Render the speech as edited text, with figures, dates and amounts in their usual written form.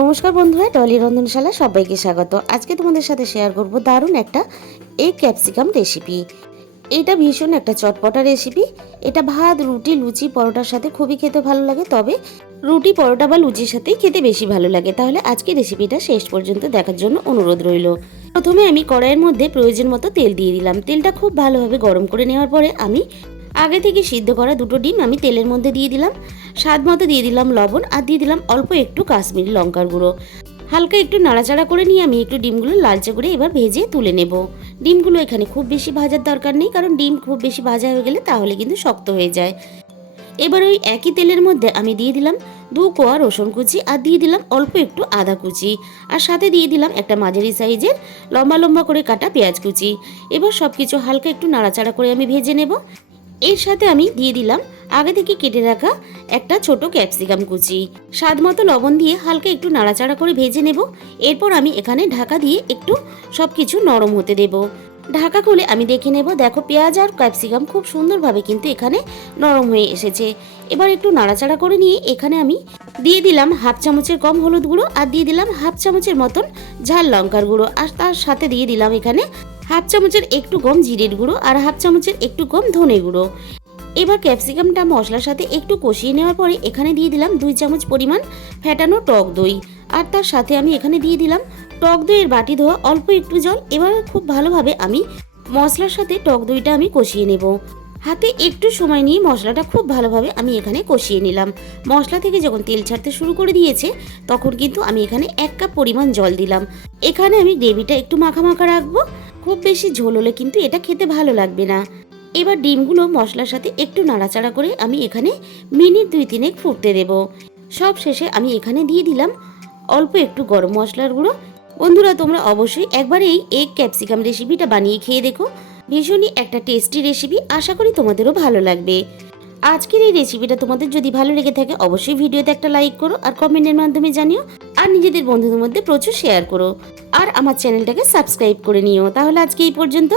নমস্কার বন্ধুরা, টলি রন্ধনশালা সবাইকে স্বাগত। আজকে তোমাদের সাথে শেয়ার করব দারুণ একটা এগ ক্যাপসিকাম রেসিপি। এটা ভীষণ একটা চটপটা রেসিপি। এটা ভাত, রুটি, লুচি, পরোটার সাথে খুবই খেতে ভালো লাগে। তবে রুটি, পরোটা বা লুচির সাথেই খেতে বেশি ভালো লাগে। তাহলে আজকে রেসিপিটা শেষ পর্যন্ত দেখার জন্য অনুরোধ রইল। প্রথমে আমি কড়াইয়ের মধ্যে প্রয়োজন মতো তেল দিয়ে দিলাম। তেলটা খুব ভালোভাবে গরম করে নেওয়ার পরে আমি আগে থেকে সিদ্ধ করা দুটো ডিম আমি তেলের মধ্যে দিয়ে দিলাম। স্বাদ মতো দিয়ে দিলাম লবণ, আর দিয়ে দিলাম অল্প একটু কাশ্মীরি লঙ্কার গুঁড়ো। হালকা একটু নাড়াচাড়া করে নিয়ে আমি একটু ডিমগুলো লালচে করে এবার ভেজে তুলে নেব। ডিমগুলো এখানে খুব বেশি ভাজার দরকার নেই, কারণ ডিম খুব বেশি ভাজা হয়ে গেলে তাহলে কিন্তু শক্ত হয়ে যায়। এবার ওই একই তেলের মধ্যে আমি দিয়ে দিলাম 2 কোয়া রসুন কুচি, আর দিয়ে দিলাম অল্প একটু আদা কুচি, আর সাথে দিয়ে দিলাম একটা মাঝারি সাইজের লম্বা লম্বা করে কাটা পেঁয়াজ কুচি। এবার সব কিছু হালকা একটু নাড়াচাড়া করে আমি ভেজে নেব। এর সাথে আমি দিয়ে দিলাম আগে থেকে কেটে রাখা একটা ছোট ক্যাপসিকাম কুচি। স্বাদ মতো লবণ দিয়ে হালকা একটু নাড়াচাড়া করে ভেজে নেব। এরপর আমি এখানে ঢাকা দিয়ে একটু সবকিছু নরম হতে দেব। ঢাকা খুলে আমি দেখে নেব, দেখো পেঁয়াজ আর ক্যাপসিকাম খুব সুন্দরভাবে কিন্তু এখানে নরম হয়ে এসেছে। এবার একটু নাড়াচাড়া করে নিয়ে এখানে আমি দিয়ে দিলাম হাফ চামচের কম হলুদ গুঁড়ো, আর দিয়ে দিলাম হাফ চামচের মতন ঝাল লঙ্কার গুঁড়ো, আর তার সাথে দিয়ে দিলাম এখানে হাফ চামচের একটু কম জিরের গুঁড়ো, আর হাফ চামচের একটু কম ধনে গুঁড়ো। এবার ক্যাপসিকামটা মশলার সাথে একটু কষিয়ে নেওয়ার পরে এখানে দিয়ে দিলাম 2 চামচ পরিমাণ ফ্যাটানো টক দই, আর তার সাথে আমি এখানে দিয়ে দিলাম টক দইয়ের বাটি ধোয়া অল্প একটু জল। এবার খুব ভালোভাবে আমি মশলার সাথে টক দইটা আমি কষিয়ে নেব। হাতে একটু সময় নিয়ে মশলাটা খুব ভালোভাবে আমি এখানে কষিয়ে নিলাম। মশলা থেকে যখন তেল ছাড়তে শুরু করে দিয়েছে তখন কিন্তু আমি এখানে 1 কাপ পরিমাণ জল দিলাম। এখানে আমি গ্রেভিটা একটু মাখা মাখা রাখবো। খুব বেশি ঝোল হলে কিন্তু এটা খেতে ভালো লাগবে না। এবার ডিমগুলো মশলার সাথে একটু নাড়াচাড়া করে আমি এখানে মিনিট 2-3 ফুটতে দেব। সব শেষে আমি এখানে দিয়ে দিলাম অল্প একটু গরম মশলার গুঁড়ো। বন্ধুরা, তোমরা অবশ্যই একবার এই এগ ক্যাপসিকাম রেসিপিটা বানিয়ে খেয়ে দেখো। ভীষণই একটা টেস্টি রেসিপি, আশা করি তোমাদেরও ভালো লাগবে। আজকের এই রেসিপিটা তোমাদের যদি ভালো লেগে থাকে অবশ্যই ভিডিওতে একটা লাইক করো, আর কমেন্টের মাধ্যমে জানিও, আর নিজেদের বন্ধুদের মধ্যে প্রচুর শেয়ার করো, আর আমার চ্যানেলটাকে সাবস্ক্রাইব করে নিও। তাহলে আজকে এই পর্যন্ত।